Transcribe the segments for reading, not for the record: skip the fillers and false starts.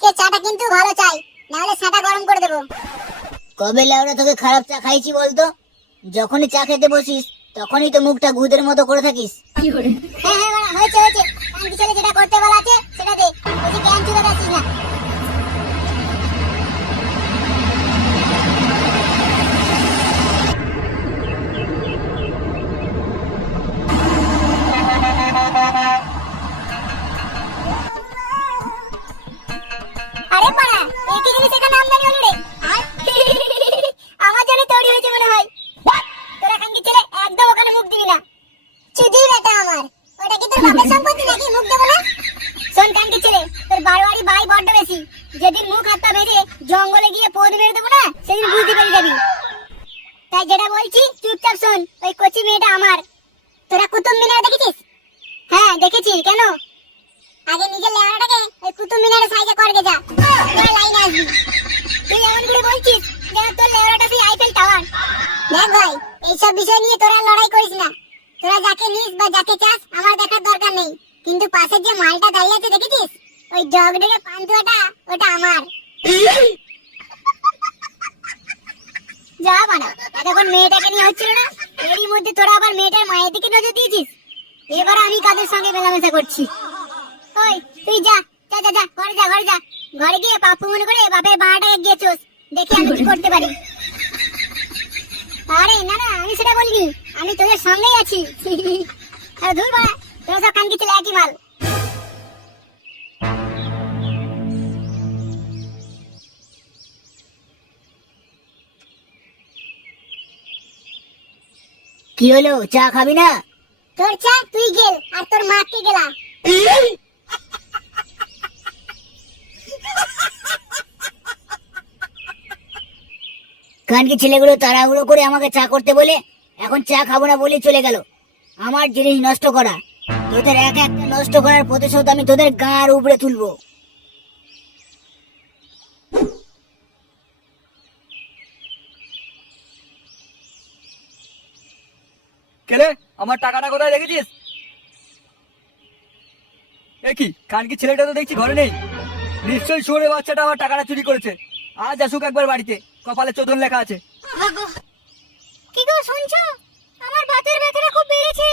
আজকে চাটা কিন্তু ভালো চাই, না হলে চাটা গরম করে দেবো। কবে লেওরা তোকে খারাপ চা খাইছি বলতো? যখনই চা খেতে বসিস তখনই তো মুখটা গুদের মতো করে থাকিস। হ্যাঁ হ্যাঁ বাড়া, হয়েছে হয়েছে। কানকি ছেলে যেটা করতে বলা আছে সেটা দে, বেশি জ্ঞান চুলে যাচ্ছিস না। আরে বাড়া, এই কি জিনিস এখানে আমদানি হলো রে? আমার জন্য তৈরি হয়েছে মনে হয়। তোরা কানকি ছেলে একদম ওখানে মুখ দিবি না। চুদি বেটা আমার, ওটা কি তোর বাপের সম্পত্তি নাকি মুখ দেবো না? শোন কানকি ছেলে, তোর বারোয়ারি ভাই বড্ড বেশি। যেদিন মুখ হাত পা বেঁধে জঙ্গলে গিয়ে পদ মেরে দেবো না, সেদিন বুঝতে পেরে যাবি। তাই যেটা বলছি চুপচাপ শোন, ওই কচি মেয়েটা আমার। তোরা কুতুব মিনার দেখেছিস? হ্যাঁ দেখেছি, কেন? আগে নিজের লেওয়াটাকে ওই কুতুব মিনারের সাইজে করকে যা, তোরা লাইনে আসবি। তুই এমন করে বলছিস যেন তোর লেওয়াটা সেই আইফেল টাওয়ার। দেখ ভাই, এইসব বিষয় নিয়ে তোরা লড়াই করিস না। তোরা যাকে নিস বা যাকে চাস আমার দেখার দরকার নেই, কিন্তু পাশের যে মালটা দাঁড়িয়ে আছে দেখেছিস, ওই জগডেকে পান্তুয়াটা, ওটা আমার। যা বানা, এতক্ষণ মেয়েটাকে নিয়ে হচ্ছিল না, এরই মধ্যে তোরা আবার মেয়েটার মায়ের দিকে নজর দিয়েছিস। এবার আমি কাদের সঙ্গে মেলামেশা করছি? ওই তুই যা যা যা যা, ঘরে যা, ঘরে যা। ঘরে গিয়ে পাপ্পু মনে করে বাপের বাড়াটাকে গিয়ে চোস, দেখি আমি কি করতে পারি। আরে না না, আমি সেটা বলিনি, আমি তোদের সঙ্গেই আছি। আরে ধুর বাড়া, তোরা সব কানকি ছেলে একই মাল। কি হলো, চা খাবি না? তোর চা তুই গেল, আর তোর মাকে গেলা। কানকি ছেলেগুলো তাড়াহুড়ো করে আমাকে চা করতে বলে এখন চা খাবো না বলে চলে গেল। আমার জিনিস নষ্ট করা, তোদের এক একটা নষ্ট করার প্রতিশোধ আমি তোদের গাঁর উপরে তুলবো। কেলে আমার টাকাটা কোথায় রেখেছিস? এ কি, কানকি ছেলেটা তো দেখছি ঘরে নেই। নিশ্চয়ই শুয়োরের বাচ্চাটা আমার টাকাটা চুরি করেছে। আজ আসুক একবার বাড়িতে, কপালে চোদন লেখা আছে। কি গো শুনছো? আমার বাতের ব্যথাটা খুব বেড়েছে।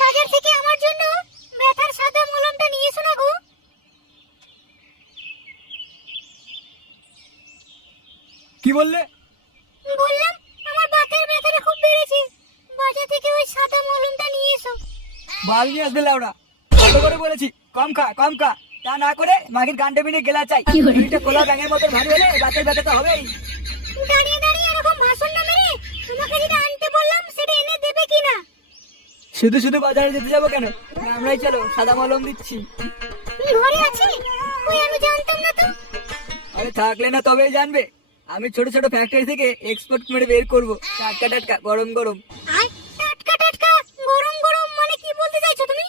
বাজার থেকে আমার জন্য ব্যথার সাদা মলমটা নিয়ে এসো না গো। কি বললে? বললাম আমার বাতের ব্যথাটা খুব বেড়েছে, বাজার থেকে ওই সাদা মলমটা নিয়ে এসো। বাল নিয়ে আসবে লাউড়া। কত করে বলেছি কম খা কম খা, তা না করে মাগির গান টেবিনে গেলা চাই। একটা খোলা ব্যাঙের মতো ভারী হলে বাতের ব্যথাটা হবেই। দাঁড়িয়ে দাঁড়িয়ে এরকম ভাষণ না মেরে তোমাকে যেটা আনতে বললাম সেটা এনে দেবে কিনা? শুধু শুধু বাজারে যেতে যাবো কেন? আমরাই চলো, সাদা মলম দিচ্ছি। ঘরে আছে? ওই আমি জানতাম না তো। আরে থাকলে না তবেই জানবে। আমি ছোট ছোট ফ্যাক্টরি থেকে এক্সপোর্ট করে বের করবো, টাটকা টাটকা গরম গরম। আর টাটকা টাটকা গরম গরম মানে কি বলতে চাইছো তুমি?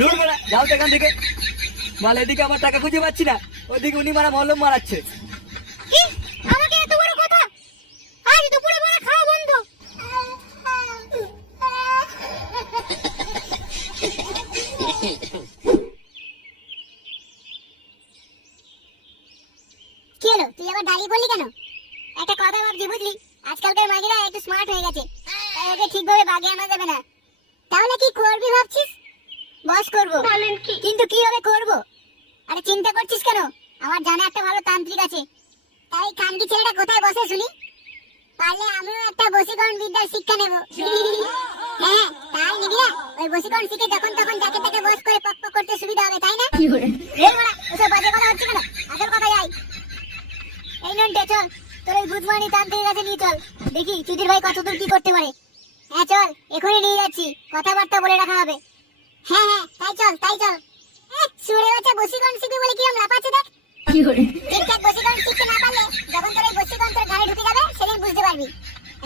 দূর মারা, যাও তো এখান থেকে। বল, এদিকে আমার টাকা খুঁজে পাচ্ছি না, ওদিকে উনি মারা মলম মারাচ্ছে। কি? আমাকে এত বড় কথা? আজ দুপুরে বলে খাওয়া বন্ধ। কি হলো, তুই আবার দাঁড়িয়ে বললি কেন? একটা কথা ভাবছি বুঝলি, আজকালকার মাগিরা একটু স্মার্ট হয়ে গেছে, তাই ওকে ঠিকভাবে বাগে আনা যাবে না। তাহলে কি করবি ভাবছিস? বস করবো। কিন্তু কিভাবে করবো? আরে চিন্তা করছিস কেন? আমার জানা একটা ভালো তান্ত্রিক আছে। তাই কানকি ছেলেটা কোথায় বসে শুনি? পারলে আমিও একটা বশীকরণ বিদ্যার শিক্ষা নেব। হ্যাঁ, তাই নিবি না? ওই বশীকরণ শিখে যখন তখন যাকে তাকে বস করে পক পক করতে সুবিধা হবে, তাই না? এই বড়া, ওসব বাজে কথা হচ্ছে কেন? আসল কথা যাই। এই নন্টে চল, তোর ওই ভূতমানি তান্ত্রিকের কাছে নিয়ে চল, দেখি চুদির ভাই কতদূর কি করতে পারে। হ্যাঁ চল, এখনই নিয়ে যাচ্ছি, কথাবার্তা বলে রাখা হবে। হ্যাঁ হ্যাঁ, তাই চল তাই চল। সুরে বাচ্চা বশীকরণ শিখবি বলে কি আম লাফাচ্ছে দেখ। ঠিকঠাক বশীকরণ শিখতে না পারলে যখন তোর এই বশীকরণ তোর ঘাড়ে ঢুকে যাবে সেদিন বুঝতে পারবি।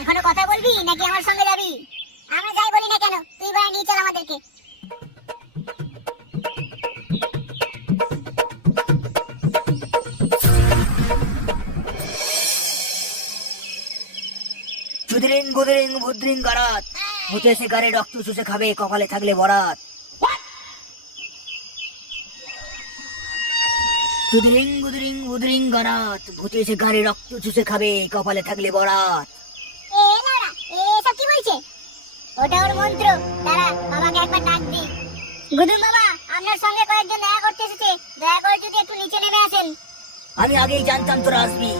এখনো কথা বলবি নাকি আমার সঙ্গে যাবি? আমরা যাই বলি না কেন, তুই বড় নিয়ে চল আমাদেরকে। চুদরিং গুদরিং বুদ্রিং গারাত, ভূতে শিকারে রক্ত চুষে খাবে কপালে থাকলে বরাত। সুদরিং গুদরিং উদরিং গরাত, ভূতে এসে গাড়ি রক্ত চুষে খাবে, কপালে থাকলে বরাত। এ লাউড়া, এসব কি বলছে? ওটা ওর মন্ত্র। দাঁড়া, বাবাকে একবার ডাক দি। গুদুম বাবা, আপনার সঙ্গে কয়েকজন দেখা করতে এসেছে, দয়া করে যদি একটু নিচে নেমে আসেন। আমি আগেই জানতাম তোরা আসবি।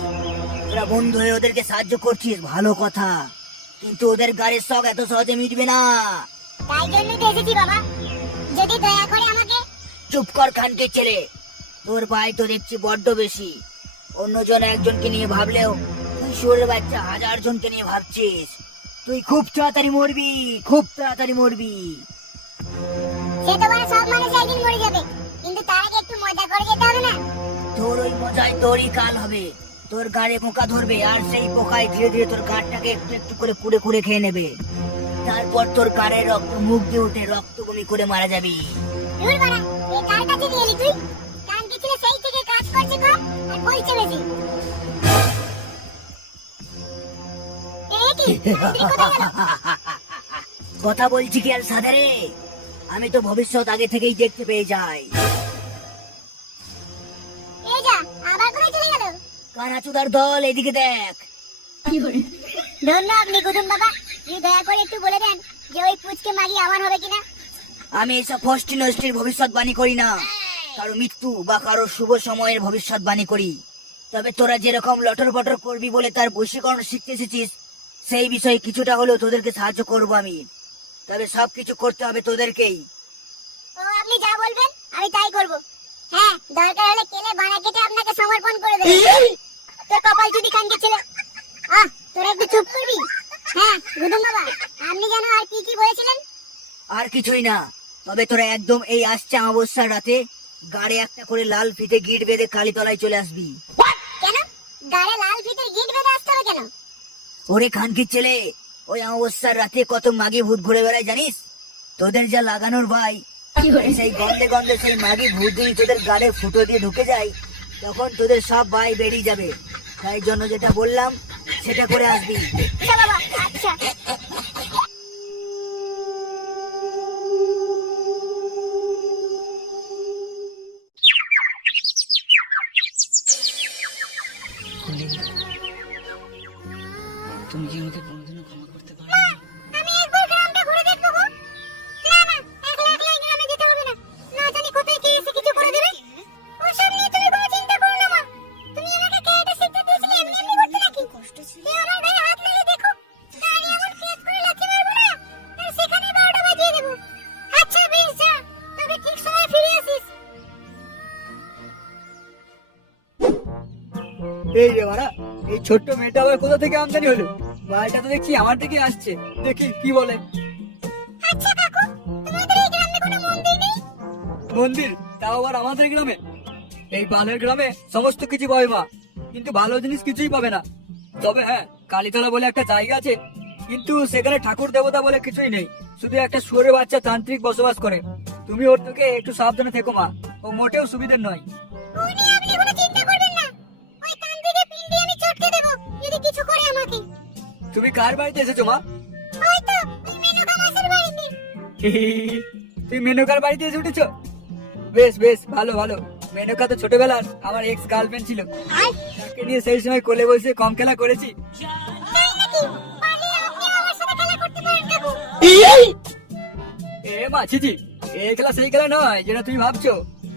তোরা বন্ধু হয়ে ওদেরকে সাহায্য করছিস, ভালো কথা, কিন্তু ওদের গাড়ির শখ এত সহজে মিটবে না। তাই জন্যই তো এসেছি বাবা, যদি দয়া করে আমাকে। চুপ কর খানকে ছেলে, তোর ভাই তো দেখছি বড্ড বেশি। অন্যজন একজনকে নিয়ে ভাবলেও তুই শুয়োরের বাচ্চা 1000 জনকে নিয়ে ভাবছিস। তুই খুব তাড়াতাড়ি মরবি, খুব তাড়াতাড়ি মরবি। সে তো বলে সব মানুষ একদিন মরে যাবে, কিন্তু তার আগে একটু মজা করে যেতে হবে না? তোর ওই মজায় তোরই কাল হবে। তোর গাড়ে পোকা ধরবে, আর সেই পোকায় ধীরে ধীরে তোর গাড়টাকে একটু একটু করে কুড়ে কুড়ে খেয়ে নেবে। তারপর তোর গাড়ের রক্ত মুখ দিয়ে উঠে রক্ত বমি করে মারা যাবি। দূর বাড়া, এই কার কাছে দিয়ে এলি তুই? কান কি ছিল সেই থেকে কাজ করছে কম আর বলছে বেশি। কি তান্ত্রিক কোথায় গেল? কথা বলছি কি আর সাধারে, আমি তো ভবিষ্যৎ আগে থেকেই দেখতে পেয়ে যাই। এই যা, আবার কোথায় চলে গেল? কানাচুদার দল, এদিকে দেখ। ধন্য আপনি গুদুম বাবা, আপনি দয়া করে একটু বলে দেন যে ওই পুচকে মাগি আমার হবে কিনা। আমি এসব ফষ্টি নষ্টির ভবিষ্যৎবাণী করি না, কারো মৃত্যু বা কারো শুভ সময়ের ভবিষ্যৎবাণী করি। তবে তোরা যেরকম লটর বটর করবি বলে তার বশীকরণ শিখতে এসেছিস, সেই বিষয়ে কিছুটা হলেও তোদেরকে সাহায্য করব আমি। তবে সবকিছু করতে হবে তোদেরকেই। ও আপনি যা বলবেন আমি তাই করব। হ্যাঁ, দরকার হলে কেলে বানা কেটে আপনাকে সমর্পণ করে দেব। তোর কপাল যদি খানকে ছিল। তোরা একটু চুপ করবি? হ্যাঁ গুদুম বাবা, আপনি যেন আর কি কি বলেছিলেন? আর কিছুই না, তবে তোরা একদম এই আসছে অমাবস্যার রাতে গাড়ি একটা করে লাল ফিতে গিট বেঁধে কালীতলায় চলে আসবি। কেন গায়ে লাল ফিতের গিট বেঁধে আসতে হবে কেন? ওরে খানকির ছেলে, ওই অমাবস্যার রাতে কত মাগি ভূত ঘুরে বেড়ায় জানিস? তোদের যা লাগানোর ভাই, সেই গন্ধে গন্ধে সেই মাগি ভূত যদি তোদের গাড়ে ফুটো দিয়ে ঢুকে যায়, তখন তোদের সব ভাই বেরিয়ে যাবে। তাই জন্য যেটা বললাম সেটা করে আসবি। আচ্ছা বাবা, আচ্ছা। তুমি কি আমাকে কোনোদিনও ক্ষমা করতে পারবে? আমি একবার গ্রামটা ঘুরে দেখব গো। না না, একলা একলা এই গ্রামে যেতে হবে না। না জানি কোথায় কে এসে কিছু করে দেবে। ওসব নিয়ে তুমি কোনো চিন্তা করো না মা। তুমি আমাকে ক্যারেটে শিখতে দিয়েছিলে এমনি এমনি করতে নাকি? তুই আমার গায়ে হাত মেরে দেখো, তাহলে এমন ফেস করে লাথি মারবো না, আর সেখানে 12টা বাজিয়ে দেবো। আচ্ছা বেশ, যা, তবে ঠিক সময় ফিরে আসিস। এই রে মারা, এই ছোট্ট মেয়েটা আবার কোথা থেকে আমদানি হলো? মালটা তো দেখছি আমার দিকে আসছে, দেখি কি বলে। আচ্ছা কাকু, তোমাদের এই গ্রামে কোনো মন্দির নেই? মন্দির? তাও আবার আমাদের গ্রামে? এই পালের গ্রামে সমস্ত কিছু পাবে মা, কিন্তু ভালো জিনিস কিছুই পাবে না। তবে হ্যাঁ, কালীতলা বলে একটা জায়গা আছে, কিন্তু সেখানে ঠাকুর দেবতা বলে কিছুই নেই, শুধু একটা শুয়োরের বাচ্চা তান্ত্রিক বসবাস করে। তুমি ওর থেকে একটু সাবধানে থেকো মা, ও মোটেও সুবিধার নয়। ও নিয়ে আপনি কোনো চিন্তা করবেন না। ওই তান্ত্রিকের পিণ্ডি আমি চটকে দেব যদি কিছু করে আমাকে। তুমি কার বাড়িতে এসেছো মা? ওই তো, ওই মেনকা মাসের বাড়িতে। তুই মেনকার বাড়িতে এসে উঠেছো? বেশ বেশ, ভালো ভালো। মেনকা তো ছোটবেলার আমার এক্স গার্লফ্রেন্ড ছিল, তাকে নিয়ে সেই সময় কোলে বসে কম খেলা করেছি। তাই নাকি? পারলে আপনি আমার সাথে খেলা করতে পারেন কাকু। এ মা ছিছি, এই খেলা সেই খেলা নয় যেটা তুমি ভাবছো।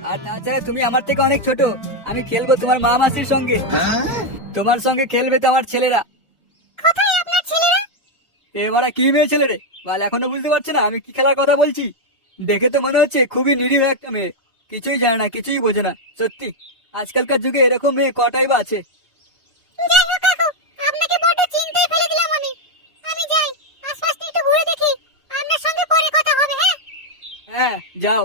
আর তাছাড়া তুমি আমার থেকে অনেক ছোট, আমি খেলবো তোমার মা মাসির সঙ্গে। তোমার সঙ্গে খেলবে তো আমার ছেলেরা। কোথায় আপনার ছেলেরা? এবারে কি মেয়ে ছেলে রে বল, এখনো বুঝতে পারছে না আমি কি খেলার কথা বলছি? দেখে তো মনে হচ্ছে খুবই নিরীহ একটা মেয়ে, কিছুই জানে না, কিছুই বোঝে না। সত্যি আজকালকার যুগে এরকম মেয়ে কটাই বা আছে। যাই হোক কাকু, আপনাকে বড় চিন্তায় ফেলে দিলাম আমি। আমি যাই, আশপাশটা একটু ঘুরে দেখি। আপনার সঙ্গে পরে কথা হবে। হ্যাঁ হ্যাঁ যাও।